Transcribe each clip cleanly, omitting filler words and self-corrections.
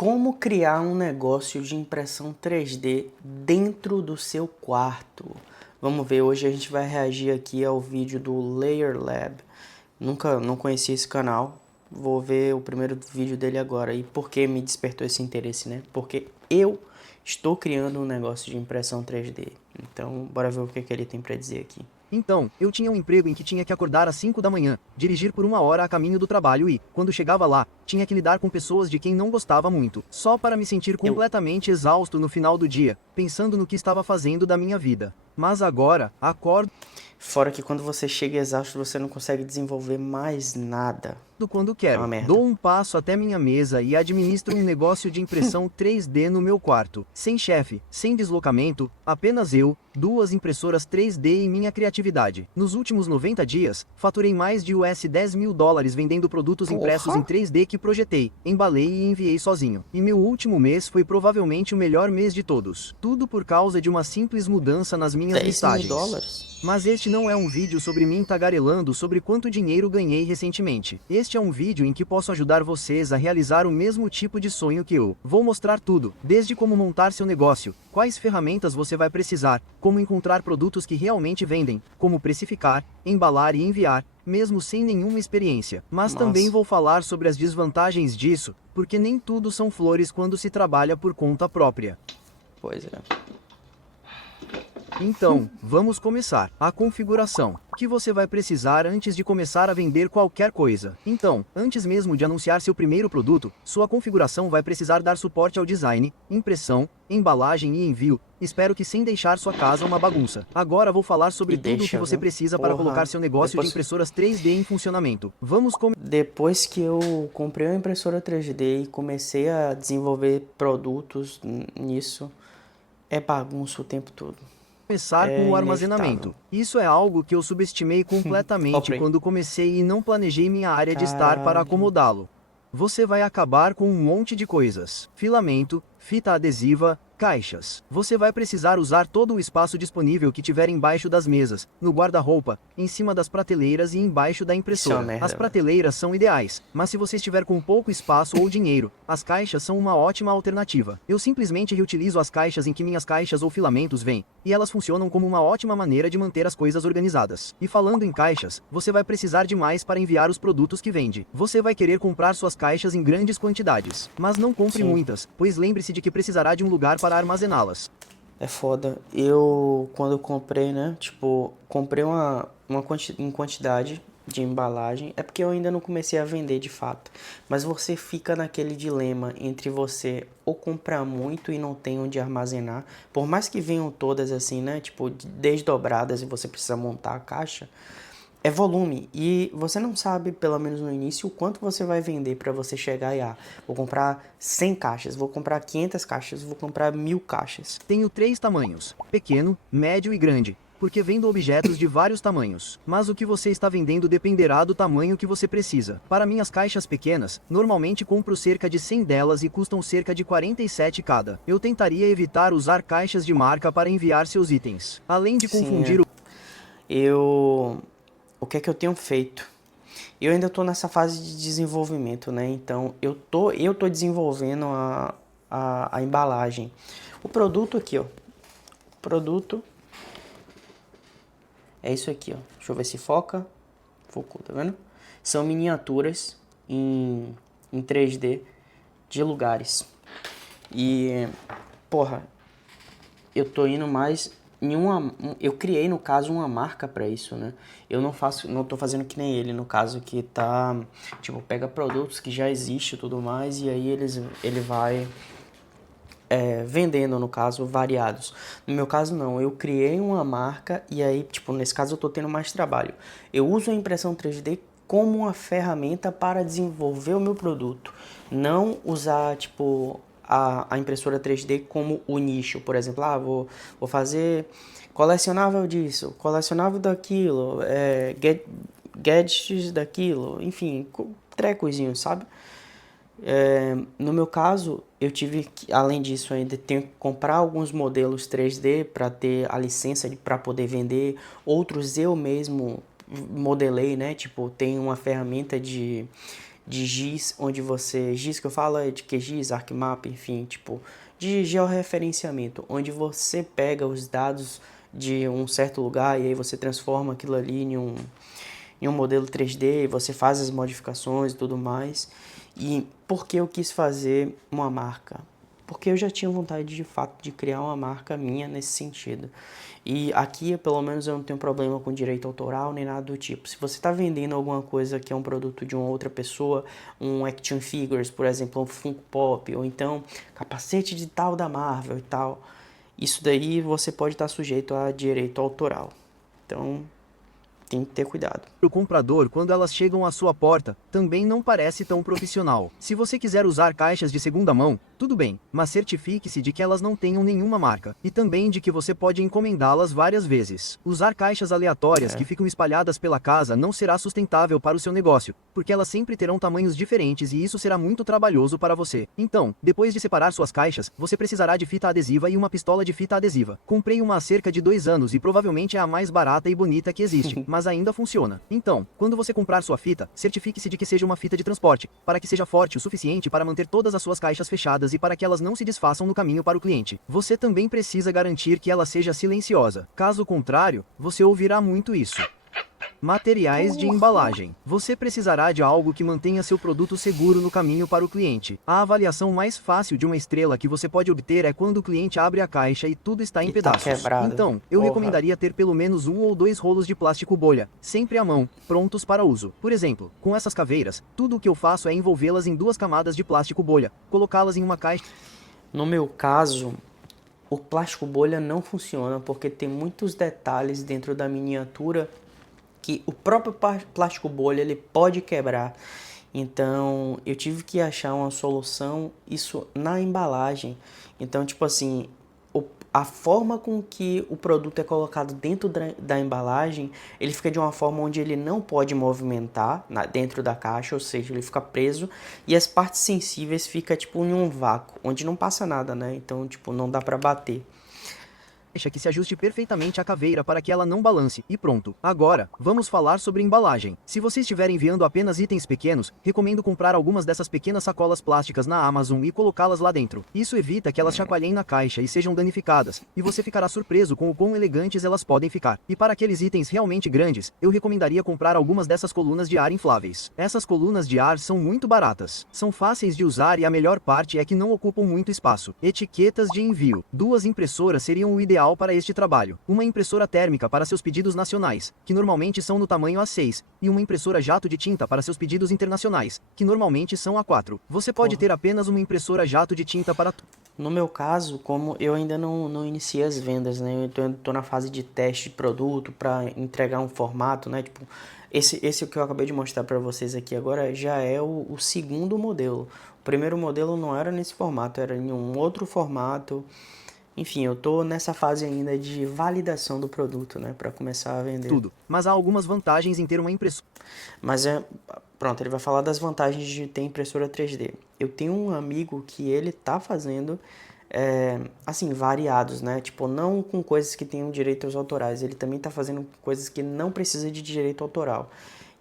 Como criar um negócio de impressão 3D dentro do seu quarto? Vamos ver, hoje a gente vai reagir aqui ao vídeo do Layer Lab. Não conheci esse canal, vou ver o primeiro vídeo dele agora. E por que me despertou esse interesse, né? Porque eu estou criando um negócio de impressão 3D. Então, bora ver o que ele tem para dizer aqui. Então, eu tinha um emprego em que tinha que acordar às 5 da manhã, dirigir por 1 hora a caminho do trabalho e, quando chegava lá, tinha que lidar com pessoas de quem não gostava muito, só para me sentir completamente exausto no final do dia, pensando no que estava fazendo da minha vida. Mas agora, acordo Fora que quando você chega exausto, você não consegue desenvolver mais nada. quando É uma quero. merda. Dou um passo até minha mesa e administro um negócio de impressão 3D no meu quarto. Sem chefe, sem deslocamento, apenas eu, 2 impressoras 3D e minha criatividade. Nos últimos 90 dias, faturei mais de US$ 10 mil vendendo produtos impressos em 3D que projetei, embalei e enviei sozinho. E meu último mês foi provavelmente o melhor mês de todos. Tudo por causa de uma simples mudança nas minhas 10 mil listagens. dólares? Mas este não é um vídeo sobre mim tagarelando sobre quanto dinheiro ganhei recentemente. Este é um vídeo em que posso ajudar vocês a realizar o mesmo tipo de sonho que eu. Vou mostrar tudo, desde como montar seu negócio, quais ferramentas você vai precisar, como encontrar produtos que realmente vendem, como precificar, embalar e enviar, mesmo sem nenhuma experiência. Mas também vou falar sobre as desvantagens disso, porque nem tudo são flores quando se trabalha por conta própria. Pois é. Então, vamos começar. A configuração. O que você vai precisar antes de começar a vender qualquer coisa? Então, antes mesmo de anunciar seu primeiro produto, sua configuração vai precisar dar suporte ao design, impressão, embalagem e envio. Espero que sem deixar sua casa uma bagunça. Agora vou falar sobre tudo o que você precisa para colocar seu negócio de impressoras 3D em funcionamento. Depois que eu comprei uma impressora 3D e comecei a desenvolver produtos nisso, é bagunça o tempo todo. Começar com o armazenamento. Inevitável. Isso é algo que eu subestimei completamente quando comecei e não planejei minha área de estar para acomodá-lo. Você vai acabar com um monte de coisas: filamento, fita adesiva, caixas. Você vai precisar usar todo o espaço disponível que tiver embaixo das mesas, no guarda-roupa, em cima das prateleiras e embaixo da impressora. merda, As prateleiras são ideais, mas se você estiver com pouco espaço ou dinheiro, as caixas são uma ótima alternativa. Eu simplesmente reutilizo as caixas em que minhas caixas ou filamentos vêm, e elas funcionam como uma ótima maneira de manter as coisas organizadas. E falando em caixas, você vai precisar de mais para enviar os produtos que vende. Você vai querer comprar suas caixas em grandes quantidades, mas não compre muitas, pois lembre-se de que precisará de um lugar para armazená-las. É foda. Quando eu comprei, né? Tipo, comprei em quantidade de embalagem. É porque eu ainda não comecei a vender de fato. Mas você fica naquele dilema entre você ou comprar muito e não tem onde armazenar. Por mais que venham todas assim, né? Tipo, desdobradas e você precisa montar a caixa. É volume e você não sabe, pelo menos no início, o quanto você vai vender para você chegar e vou comprar 100 caixas, vou comprar 500 caixas, vou comprar 1000 caixas. Tenho 3 tamanhos: pequeno, médio e grande, porque vendo objetos de vários tamanhos. Mas o que você está vendendo dependerá do tamanho que você precisa. Para minhas caixas pequenas, normalmente compro cerca de 100 delas e custam cerca de 47 cada. Eu tentaria evitar usar caixas de marca para enviar seus itens. Além de confundir O que é que eu tenho feito? Eu ainda estou nessa fase de desenvolvimento, né? Então eu tô desenvolvendo a embalagem. O produto aqui, ó. O produto é isso aqui, ó. Deixa eu ver se foca. Focou, tá vendo? São miniaturas em 3D de lugares. E, porra, eu tô indo mais eu criei, no caso, uma marca para isso, né? Eu não tô fazendo que nem ele, no caso, que tá, tipo, pega produtos que já existem e tudo mais, e aí ele vai vendendo, no caso, variados. No meu caso, não. Eu criei uma marca e aí, tipo, nesse caso eu tô tendo mais trabalho. Eu uso a impressão 3D como uma ferramenta para desenvolver o meu produto. Não usar, tipo, a impressora 3D como o nicho. Por exemplo, vou fazer colecionável disso, colecionável daquilo, gadgets daquilo, enfim, trecozinho, sabe? No meu caso, eu tive que, além disso, ainda tenho que comprar alguns modelos 3D para ter a licença para poder vender. Outros eu mesmo modelei, né? Tipo, tem uma ferramenta de GIS, onde você, GIS que eu falo é de QGIS, ArcMap, enfim, tipo, de georreferenciamento, onde você pega os dados de um certo lugar e aí você transforma aquilo ali em um modelo 3D, você faz as modificações e tudo mais. E por que eu quis fazer uma marca? Porque eu já tinha vontade de fato de criar uma marca minha nesse sentido. E aqui, pelo menos, eu não tenho problema com direito autoral nem nada do tipo. Se você está vendendo alguma coisa que é um produto de uma outra pessoa, um action figures, por exemplo, um Funko Pop, ou então capacete de tal da Marvel e tal, isso daí você pode estar sujeito a direito autoral. Então, tem que ter cuidado. O comprador, quando elas chegam à sua porta, também não parece tão profissional. Se você quiser usar caixas de segunda mão, tudo bem, mas certifique-se de que elas não tenham nenhuma marca, e também de que você pode encomendá-las várias vezes. Usar caixas aleatórias que ficam espalhadas pela casa não será sustentável para o seu negócio, porque elas sempre terão tamanhos diferentes e isso será muito trabalhoso para você. Então, depois de separar suas caixas, você precisará de fita adesiva e uma pistola de fita adesiva. Comprei uma há cerca de 2 anos e provavelmente é a mais barata e bonita que existe, mas ainda funciona. Então, quando você comprar sua fita, certifique-se de que seja uma fita de transporte, para que seja forte o suficiente para manter todas as suas caixas fechadas e para que elas não se desfaçam no caminho para o cliente. Você também precisa garantir que ela seja silenciosa. Caso contrário, você ouvirá muito isso. Materiais de embalagem. Você precisará de algo que mantenha seu produto seguro no caminho para o cliente. A avaliação mais fácil de uma estrela que você pode obter é quando o cliente abre a caixa e tudo está em pedaços. Quebrado. Então, eu recomendaria ter pelo menos 1 ou 2 rolos de plástico bolha, sempre à mão, prontos para uso. Por exemplo, com essas caveiras, tudo o que eu faço é envolvê-las em 2 camadas de plástico bolha, colocá-las em uma caixa. No meu caso, o plástico bolha não funciona porque tem muitos detalhes dentro da miniatura que o próprio plástico bolha ele pode quebrar. Então eu tive que achar uma solução isso na embalagem. Então tipo assim, a forma com que o produto é colocado dentro da embalagem, ele fica de uma forma onde ele não pode movimentar dentro da caixa, ou seja, ele fica preso e as partes sensíveis ficam tipo em um vácuo, onde não passa nada, né? Então tipo não dá para bater. Deixa que se ajuste perfeitamente à caveira para que ela não balance, e pronto. Agora, vamos falar sobre embalagem. Se você estiver enviando apenas itens pequenos, recomendo comprar algumas dessas pequenas sacolas plásticas na Amazon e colocá-las lá dentro. Isso evita que elas chacoalhem na caixa e sejam danificadas, e você ficará surpreso com o quão elegantes elas podem ficar. E para aqueles itens realmente grandes, eu recomendaria comprar algumas dessas colunas de ar infláveis. Essas colunas de ar são muito baratas, são fáceis de usar e a melhor parte é que não ocupam muito espaço. Etiquetas de envio. 2 impressoras seriam o ideal para este trabalho. Uma impressora térmica para seus pedidos nacionais, que normalmente são no tamanho A6, e uma impressora jato de tinta para seus pedidos internacionais, que normalmente são A4. Você pode ter apenas uma impressora jato de tinta para... No meu caso, como eu ainda não iniciei as vendas, né? Eu tô na fase de teste de produto para entregar um formato, né? Tipo, esse que eu acabei de mostrar para vocês aqui agora já é o segundo modelo. O primeiro modelo não era nesse formato, era em um outro formato. Enfim, eu tô nessa fase ainda de validação do produto, né, para começar a vender. Tudo. Mas há algumas vantagens em ter uma impressora. Mas pronto, ele vai falar das vantagens de ter impressora 3D. Eu tenho um amigo que ele tá fazendo, assim, variados, né, tipo, não com coisas que tenham direitos autorais, ele também tá fazendo coisas que não precisa de direito autoral.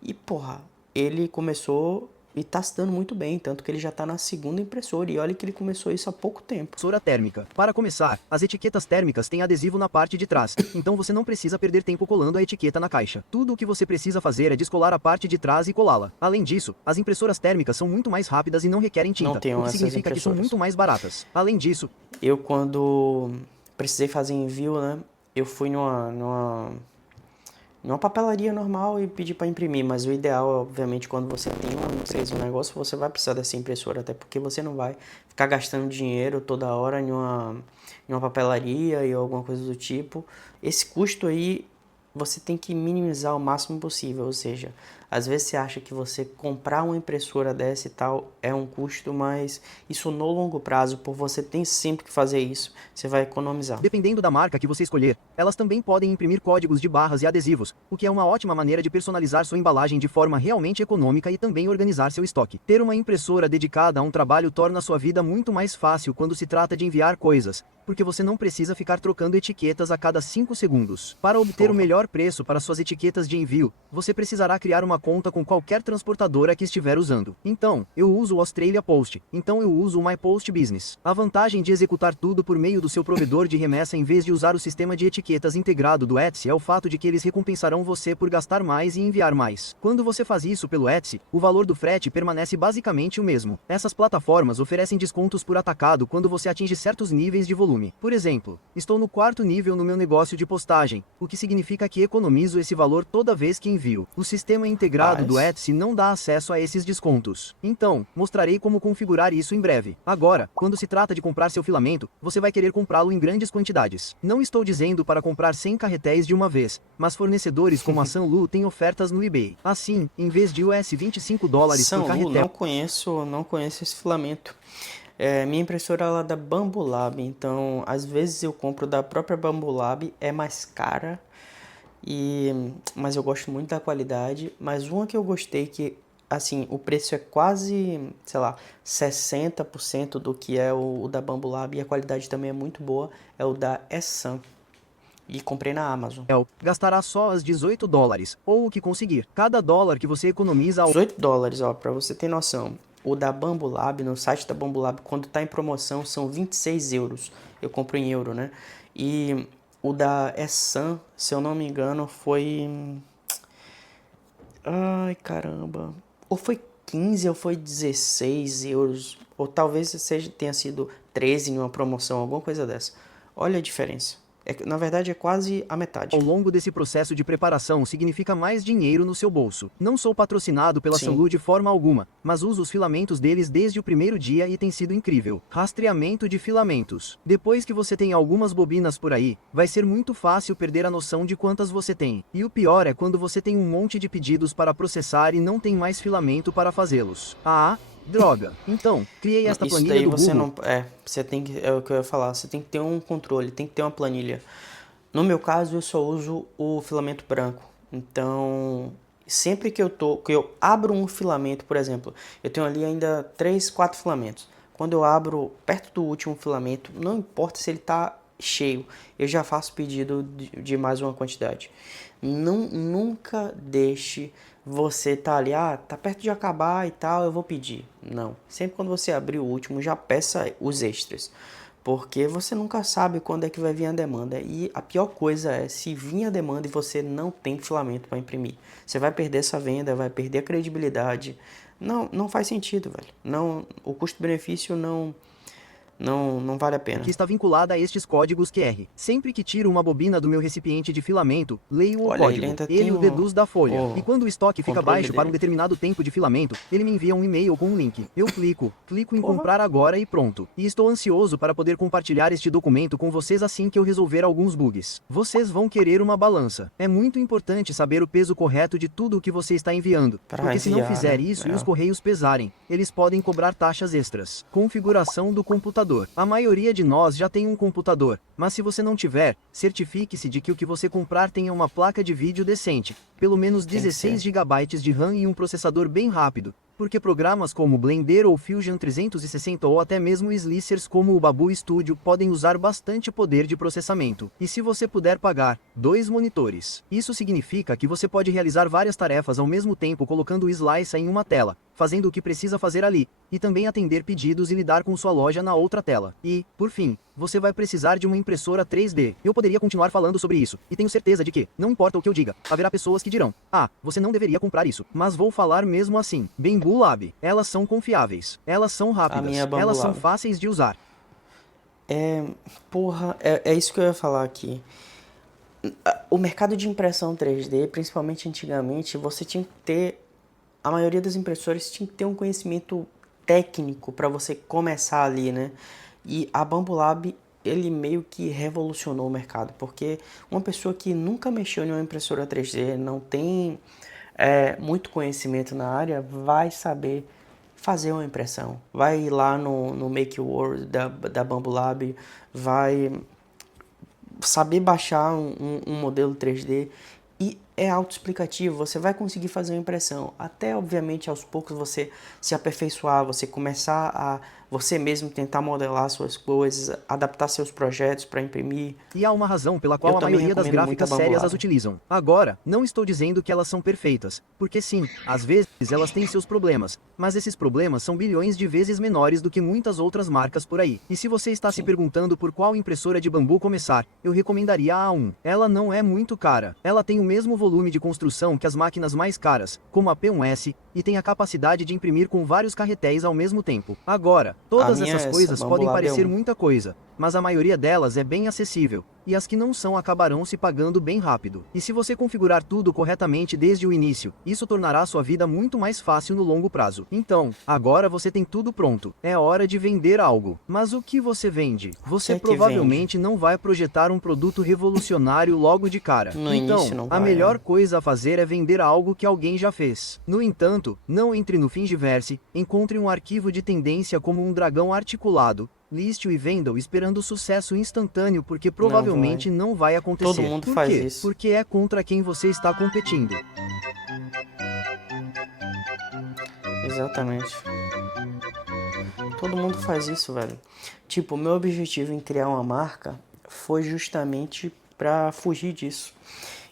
E, porra, ele começou... E tá se dando muito bem, tanto que ele já tá na segunda impressora. E olha que ele começou isso há pouco tempo. Impressora térmica. Para começar, as etiquetas térmicas têm adesivo na parte de trás, então você não precisa perder tempo colando a etiqueta na caixa. Tudo o que você precisa fazer é descolar a parte de trás e colá-la. Além disso, as impressoras térmicas são muito mais rápidas e não requerem tinta, Não tenho o que significa que são muito mais baratas. Além disso, eu quando precisei fazer envio, né, eu fui numa papelaria normal e pedi para imprimir, mas o ideal, obviamente, quando você tem um negócio, você vai precisar dessa impressora, até porque você não vai ficar gastando dinheiro toda hora em uma papelaria e alguma coisa do tipo. Esse custo aí você tem que minimizar o máximo possível, ou seja, às vezes você acha que você comprar uma impressora dessa e tal é um custo, mas isso no longo prazo, por você ter sempre que fazer isso, você vai economizar. dependendo da marca que você escolher, elas também podem imprimir códigos de barras e adesivos, o que é uma ótima maneira de personalizar sua embalagem de forma realmente econômica e também organizar seu estoque. Ter uma impressora dedicada a um trabalho torna sua vida muito mais fácil quando se trata de enviar coisas, porque você não precisa ficar trocando etiquetas a cada 5 segundos. Para obter o melhor preço para suas etiquetas de envio, você precisará criar uma conta com qualquer transportadora que estiver usando. Então, eu uso o Australia Post, então eu uso o My Post Business. A vantagem de executar tudo por meio do seu provedor de remessa em vez de usar o sistema de etiquetas integrado do Etsy é o fato de que eles recompensarão você por gastar mais e enviar mais. Quando você faz isso pelo Etsy, o valor do frete permanece basicamente o mesmo. Essas plataformas oferecem descontos por atacado quando você atinge certos níveis de volume. Por exemplo, estou no 4º nível no meu negócio de postagem, o que significa que economizo esse valor toda vez que envio. O sistema integrado do Etsy não dá acesso a esses descontos. Então, mostrarei como configurar isso em breve. Agora, quando se trata de comprar seu filamento, você vai querer comprá-lo em grandes quantidades. Não estou dizendo para comprar 100 carretéis de uma vez, mas fornecedores como a Sanlu têm ofertas no eBay. Assim, em vez de US $25 por carretel... Não conheço esse filamento. Minha impressora ela é da Bambulab, então às vezes eu compro da própria Bambulab, é mais cara, mas eu gosto muito da qualidade. Mas uma que eu gostei que, assim, o preço é quase, sei lá, 60% do que é o da Bambulab e a qualidade também é muito boa, é o da Essan. E comprei na Amazon. Gastará só os $18, ou o que conseguir. Cada dólar que você economiza... $18, ó, pra você ter noção. O da Bambulab, no site da Bambulab, quando tá em promoção, são 26 euros. Eu compro em euro, né? E o da Essan, se eu não me engano, foi... Ai, caramba. Ou foi 15 ou foi 16 euros. Ou talvez tenha sido 13 em uma promoção, alguma coisa dessa. Olha a diferença. Na verdade, é quase a metade. Ao longo desse processo de preparação significa mais dinheiro no seu bolso. Não sou patrocinado pela Sanlu de forma alguma, mas uso os filamentos deles desde o primeiro dia e tem sido incrível. Rastreamento de filamentos. Depois que você tem algumas bobinas por aí, vai ser muito fácil perder a noção de quantas você tem. E o pior é quando você tem um monte de pedidos para processar e não tem mais filamento para fazê-los. Droga. Então, criei esta planilha do você Google. Você tem que, é o que eu ia falar, você tem que ter um controle, tem que ter uma planilha. No meu caso, eu só uso o filamento branco. Então, sempre que eu abro um filamento, por exemplo, eu tenho ali ainda 3, 4 filamentos. Quando eu abro perto do último filamento, não importa se ele está cheio, eu já faço pedido de mais uma quantidade. Nunca deixe você tá ali, tá perto de acabar e tal, eu vou pedir. Não. Sempre quando você abrir o último, já peça os extras. Porque você nunca sabe quando é que vai vir a demanda. E a pior coisa é se vir a demanda e você não tem filamento para imprimir. Você vai perder essa venda, vai perder a credibilidade. Não faz sentido, velho. Não, o custo-benefício não vale a pena. Que está vinculada a estes códigos QR. Sempre que tiro uma bobina do meu recipiente de filamento, leio o código. Ele o deduz da folha. E quando o estoque fica baixo para um determinado tempo de filamento, ele me envia um e-mail com um link. Eu clico em comprar agora e pronto. E estou ansioso para poder compartilhar este documento com vocês assim que eu resolver alguns bugs. Vocês vão querer uma balança. É muito importante saber o peso correto de tudo o que você está enviando. Porque se não fizer isso e os correios pesarem, eles podem cobrar taxas extras. Configuração do computador. A maioria de nós já tem um computador, mas se você não tiver, certifique-se de que o que você comprar tenha uma placa de vídeo decente, pelo menos 16 GB de RAM e um processador bem rápido, porque programas como Blender ou Fusion 360 ou até mesmo slicers como o Babu Studio podem usar bastante poder de processamento. E se você puder pagar 2 monitores, isso significa que você pode realizar várias tarefas ao mesmo tempo colocando o slicer em uma tela, fazendo o que precisa fazer ali, e também atender pedidos e lidar com sua loja na outra tela. E, por fim, você vai precisar de uma impressora 3D. Eu poderia continuar falando sobre isso, e tenho certeza de que, não importa o que eu diga, haverá pessoas que dirão, você não deveria comprar isso, mas vou falar mesmo assim. Bambulab, elas são confiáveis, elas são rápidas, elas são fáceis de usar. É isso que eu ia falar aqui. O mercado de impressão 3D, principalmente antigamente, você tinha que ter, a maioria das impressoras tinha que ter um conhecimento técnico para você começar ali, né? E a Bambulab, ele meio que revolucionou o mercado, porque uma pessoa que nunca mexeu em uma impressora 3D, não tem muito conhecimento na área, vai saber fazer uma impressão. Vai lá no Make World da Bambulab, vai saber baixar um modelo 3D. E é autoexplicativo, você vai conseguir fazer uma impressão. Até, obviamente, aos poucos você se aperfeiçoar, você começar a você mesmo tentar modelar suas coisas, adaptar seus projetos para imprimir. E há uma razão pela Eu qual a também maioria das recomendo muito a gráficas sérias as Bambolab. utilizam. Agora, não estou dizendo que elas são perfeitas, porque sim, às vezes elas têm seus problemas, mas esses problemas são bilhões de vezes menores do que muitas outras marcas por aí. E se você está se Sim. perguntando por qual impressora de bambu começar, eu recomendaria a A1. Ela não é muito cara. Ela tem o mesmo volume de construção que as máquinas mais caras, como a P1S, e tem a capacidade de imprimir com vários carretéis ao mesmo tempo. Agora, A todas minha essas é essa, coisas podem Bambolab é parecer um. muita coisa, mas a maioria delas é bem acessível, e as que não são acabarão se pagando bem rápido. E se você configurar tudo corretamente desde o início, isso tornará sua vida muito mais fácil no longo prazo. Então, agora você tem tudo pronto. É hora de vender algo. Mas o que você vende? O que Você é que vende? provavelmente não vai projetar um produto revolucionário logo de cara. No Então, início não a vai, melhor é. coisa a fazer é vender algo que alguém já fez. No entanto, não entre no Thingiverse, encontre um arquivo de tendência como um dragão articulado, liste-o e venda-o esperando sucesso instantâneo porque Não vai. provavelmente não vai Todo acontecer. mundo Por faz quê? isso. Porque é contra quem você está competindo. Exatamente. Todo mundo faz isso, velho. Tipo, o meu objetivo em criar uma marca foi justamente pra fugir disso.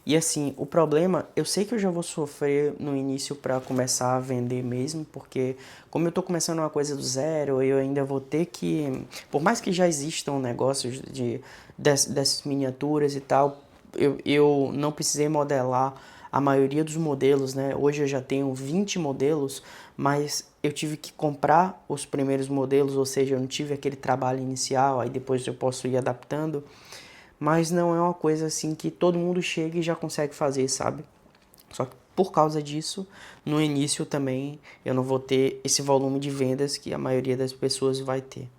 E assim, o problema, eu sei que eu já vou sofrer no início pra começar a vender mesmo, porque como eu tô começando uma coisa do zero, eu ainda vou ter que, por mais que já existam negócios dessas miniaturas e tal, eu não precisei modelar a maioria dos modelos, né? Hoje eu já tenho 20 modelos, mas eu tive que comprar os primeiros modelos, ou seja, eu não tive aquele trabalho inicial, aí depois eu posso ir adaptando. Mas não é uma coisa assim que todo mundo chega e já consegue fazer, sabe? Só que por causa disso, no início também eu não vou ter esse volume de vendas que a maioria das pessoas vai ter.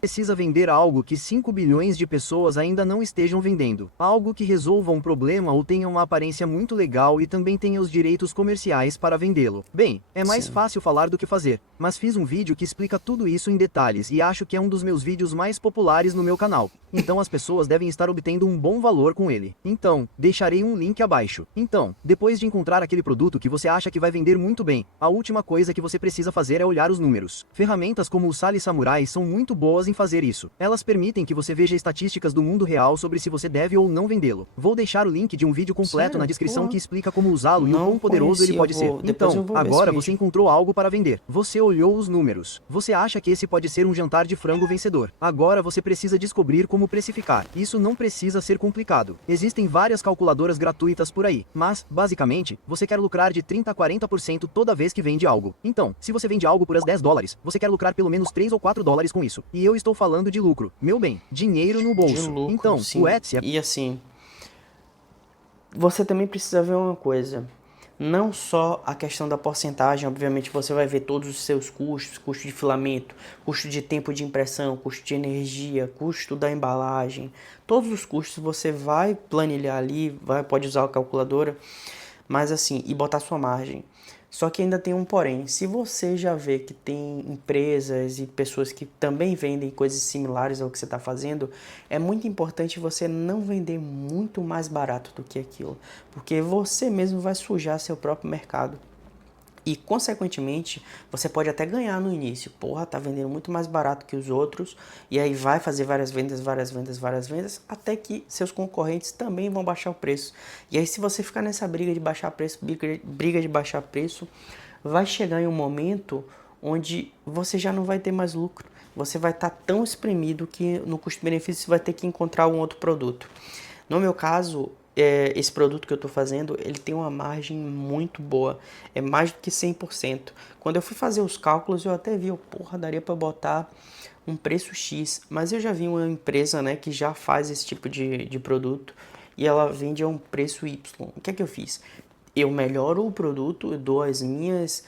Precisa vender algo que 5 bilhões de pessoas ainda não estejam vendendo. Algo que resolva um problema ou tenha uma aparência muito legal e também tenha os direitos comerciais para vendê-lo. Bem, é mais Sim. fácil falar do que fazer, mas fiz um vídeo que explica tudo isso em detalhes e acho que é um dos meus vídeos mais populares no meu canal. Então as pessoas devem estar obtendo um bom valor com ele. Então, deixarei um link abaixo. Então, depois de encontrar aquele produto que você acha que vai vender muito bem, a última coisa que você precisa fazer é olhar os números. Ferramentas como o Sally Samurai são muito boas em fazer isso. Elas permitem que você veja estatísticas do mundo real sobre se você deve ou não vendê-lo. Vou deixar o link de um vídeo completo na Sério? descrição Porra. que explica como usá-lo e o Não quão poderoso ele conheci, eu pode ser. vou. Depois eu Então, vou ver esse agora você vídeo. encontrou algo para vender. Você olhou os números. Você acha que esse pode ser um jantar de frango vencedor. Agora você precisa descobrir como precificar. Isso não precisa ser complicado. Existem várias calculadoras gratuitas por aí, mas, basicamente, você quer lucrar de 30 a 40% toda vez que vende algo. Então, se você vende algo por $10, você quer lucrar pelo menos 3 ou $4 com isso. E eu estou falando de lucro. Meu bem, dinheiro no De bolso. lucro, Então, o sim. Etsy é E assim, você também precisa ver uma coisa. Não só a questão da porcentagem, obviamente você vai ver todos os seus custos, custo de filamento, custo de tempo de impressão, custo de energia, custo da embalagem, todos os custos você vai planilhar ali, pode usar a calculadora, mas assim, e botar sua margem. Só que ainda tem um porém, se você já vê que tem empresas e pessoas que também vendem coisas similares ao que você está fazendo, é muito importante você não vender muito mais barato do que aquilo, porque você mesmo vai sujar seu próprio mercado. E, consequentemente, você pode até ganhar no início. Porra, tá vendendo muito mais barato que os outros. E aí vai fazer várias vendas, várias vendas, várias vendas. Até que seus concorrentes também vão baixar o preço. E aí, se você ficar nessa briga de baixar preço, briga de baixar preço, vai chegar em um momento onde você já não vai ter mais lucro. Você vai estar tão espremido que no custo-benefício você vai ter que encontrar um outro produto. No meu caso, esse produto que eu estou fazendo, ele tem uma margem muito boa, é mais do que 100%. Quando eu fui fazer os cálculos, eu até vi, porra, daria para botar um preço X, mas eu já vi uma empresa, né, que já faz esse tipo de produto e ela vende a um preço Y. O que é que eu fiz? Eu melhoro o produto, eu dou as minhas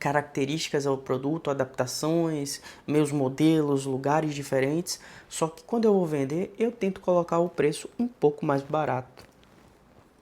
características ao produto, adaptações, meus modelos, lugares diferentes. Só que quando eu vou vender, eu tento colocar o preço um pouco mais barato.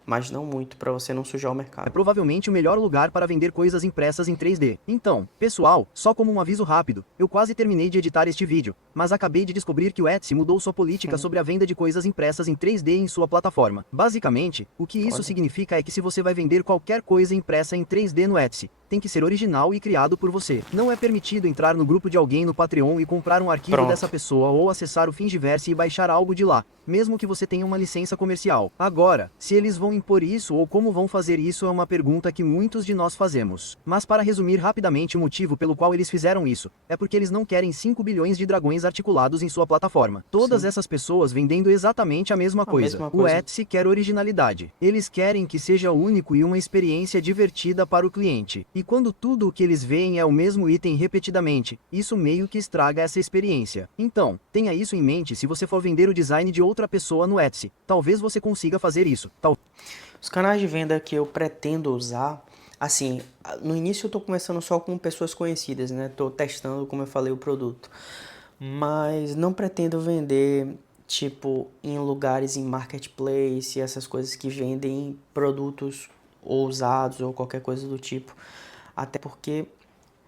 mas não muito, para você não sujar o É mercado. provavelmente o melhor lugar para vender coisas impressas em 3D. Então, pessoal, só como um aviso rápido, eu quase terminei de editar este vídeo, mas acabei de descobrir que o Etsy mudou sua política sobre a venda de coisas impressas em 3D em sua plataforma. Basicamente, o que isso Olha. significa é que se você vai vender qualquer coisa impressa em 3D no Etsy, tem que ser original e criado por você. Não é permitido entrar no grupo de alguém no Patreon e comprar um arquivo Pronto. dessa pessoa ou acessar o Thingiverse e baixar algo de lá, mesmo que você tenha uma licença comercial. Agora, se eles vão impor isso ou como vão fazer isso é uma pergunta que muitos de nós fazemos. Mas para resumir rapidamente o motivo pelo qual eles fizeram isso, é porque eles não querem 5 bilhões de dragões articulados em sua plataforma. Todas Sim. essas pessoas vendendo exatamente a mesma A coisa. mesma O coisa. Etsy quer originalidade. Eles querem que seja único e uma experiência divertida para o cliente. E quando tudo o que eles veem é o mesmo item repetidamente, isso meio que estraga essa experiência. Então, tenha isso em mente se você for vender o design de outra pessoa no Etsy. Talvez você consiga fazer isso. Os canais de venda que eu pretendo usar, assim, no início eu tô começando só com pessoas conhecidas, né? Tô testando, como eu falei, o produto. Mas não pretendo vender, tipo, em lugares em marketplace, essas coisas que vendem produtos ou usados ou qualquer coisa do tipo. Até porque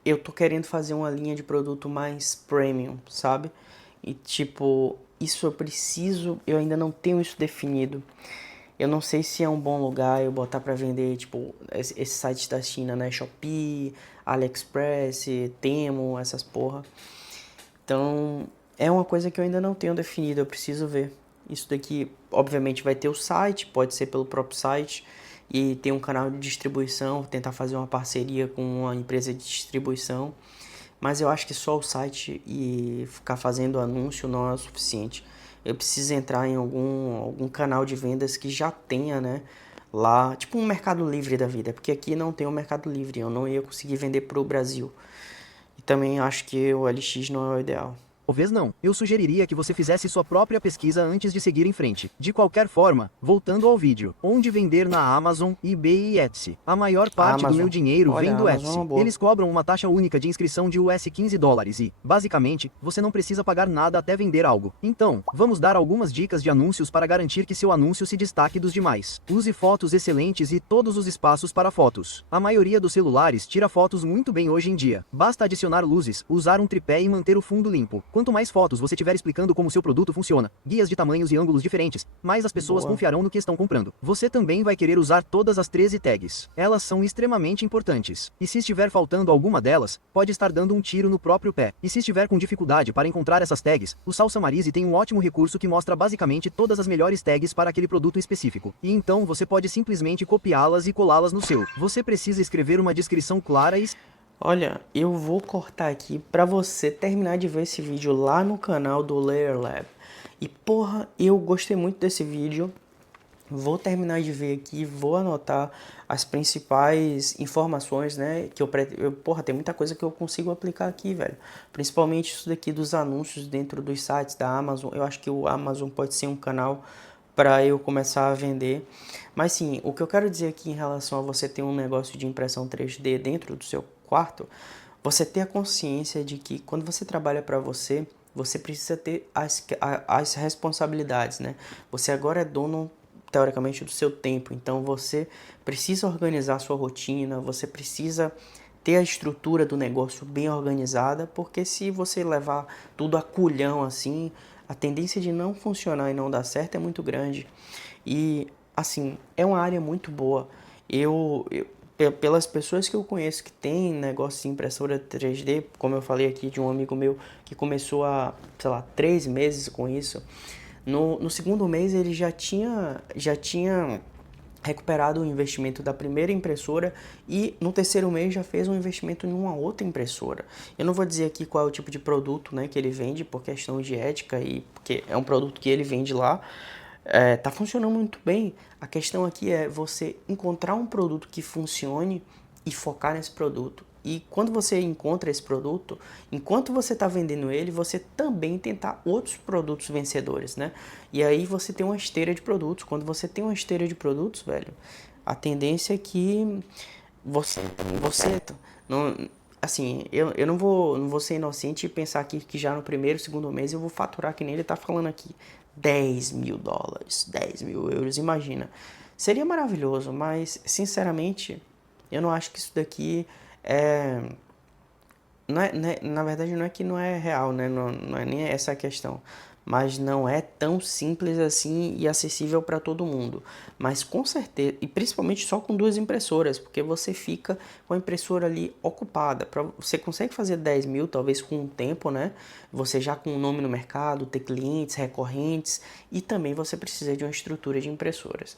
eu tô querendo fazer uma linha de produto mais premium, sabe? E tipo, isso eu ainda não tenho isso definido. Eu não sei se é um bom lugar eu botar pra vender, tipo, esses sites da China, né? Shopee, AliExpress, Temu, essas porra. Então, é uma coisa que eu ainda não tenho definido, eu preciso ver. Isso daqui, obviamente, vai ter o site, pode ser pelo próprio site, e tem um canal de distribuição, tentar fazer uma parceria com uma empresa de distribuição. Mas eu acho que só o site e ficar fazendo anúncio não é o suficiente. Eu preciso entrar em algum canal de vendas que já tenha, né, lá, tipo um Mercado Livre da vida, porque aqui não tem um Mercado Livre, eu não ia conseguir vender pro Brasil. E também acho que o LX não é o ideal. Talvez não. Eu sugeriria que você fizesse sua própria pesquisa antes de seguir em frente. De qualquer forma, voltando ao vídeo, onde vender na Amazon, eBay e Etsy. A maior parte do meu dinheiro Olha, vem a do Amazon é Etsy. uma boa. Eles cobram uma taxa única de inscrição de US $15 e, basicamente, você não precisa pagar nada até vender algo. Então, vamos dar algumas dicas de anúncios para garantir que seu anúncio se destaque dos demais. Use fotos excelentes e todos os espaços para fotos. A maioria dos celulares tira fotos muito bem hoje em dia. Basta adicionar luzes, usar um tripé e manter o fundo limpo. Quanto mais fotos você tiver explicando como seu produto funciona, guias de tamanhos e ângulos diferentes, mais as pessoas Boa. confiarão no que estão comprando. Você também vai querer usar todas as 13 tags. Elas são extremamente importantes. E se estiver faltando alguma delas, pode estar dando um tiro no próprio pé. E se estiver com dificuldade para encontrar essas tags, o Salsamarise tem um ótimo recurso que mostra basicamente todas as melhores tags para aquele produto específico. E então você pode simplesmente copiá-las e colá-las no seu. Você precisa escrever uma descrição clara e Olha, eu vou cortar aqui pra você terminar de ver esse vídeo lá no canal do Layer Lab. E porra, eu gostei muito desse vídeo. Vou terminar de ver aqui, vou anotar as principais informações, né? Porra, tem muita coisa que eu consigo aplicar aqui, velho. Principalmente isso daqui dos anúncios dentro dos sites da Amazon. Eu acho que o Amazon pode ser um canal para eu começar a vender. Mas sim, o que eu quero dizer aqui em relação a você ter um negócio de impressão 3D dentro do seu quarto, você ter a consciência de que quando você trabalha para você, você precisa ter as responsabilidades, né? Você agora é dono, teoricamente, do seu tempo, então você precisa organizar a sua rotina, você precisa ter a estrutura do negócio bem organizada, porque se você levar tudo a culhão assim, a tendência de não funcionar e não dar certo é muito grande. E, assim, é uma área muito boa. Pelas pessoas que eu conheço que tem negócio de impressora 3D, como eu falei aqui de um amigo meu que começou há, sei lá, 3 meses com isso, no segundo mês ele já tinha recuperado o investimento da primeira impressora e no terceiro mês já fez um investimento em uma outra impressora. Eu não vou dizer aqui qual é o tipo de produto, né, que ele vende por questão de ética e porque é um produto que ele vende lá. Tá funcionando muito bem. A questão aqui é você encontrar um produto que funcione e focar nesse produto. E quando você encontra esse produto, enquanto você está vendendo ele, você também tentar outros produtos vencedores, né? E aí você tem uma esteira de produtos. Quando você tem uma esteira de produtos, velho, a tendência é que você não, assim, eu não vou ser inocente e pensar que já no primeiro, segundo mês eu vou faturar que nem ele tá falando aqui, US$ 10.000, 10 mil euros, imagina. Seria maravilhoso, mas sinceramente eu não acho que isso daqui é. Na verdade, não é que não é real, né? Não é nem essa a questão. Mas não é tão simples assim e acessível para todo mundo. Mas com certeza, e principalmente só com duas impressoras, porque você fica com a impressora ali ocupada. Você consegue fazer 10 mil, talvez com o tempo, né? Você já com o nome no mercado, ter clientes recorrentes e também você precisa de uma estrutura de impressoras.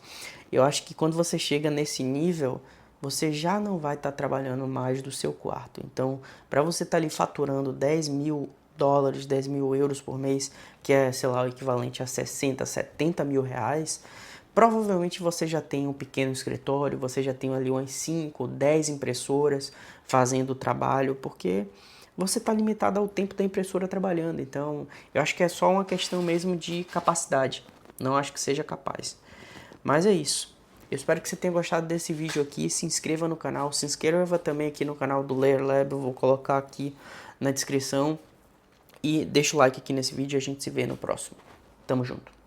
Eu acho que quando você chega nesse nível, você já não vai estar trabalhando mais do seu quarto. Então, para você estar ali faturando 10 mil dólares, 10 mil euros por mês, que é, sei lá, o equivalente a 60, 70 mil reais, provavelmente você já tem um pequeno escritório, você já tem ali umas 5, 10 impressoras fazendo o trabalho, porque você está limitado ao tempo da impressora trabalhando. Então, eu acho que é só uma questão mesmo de capacidade. Não acho que seja capaz. Mas é isso. Eu espero que você tenha gostado desse vídeo aqui. Se inscreva no canal. Se inscreva também aqui no canal do Layer Lab. Eu vou colocar aqui na descrição. E deixa o like aqui nesse vídeo e a gente se vê no próximo. Tamo junto.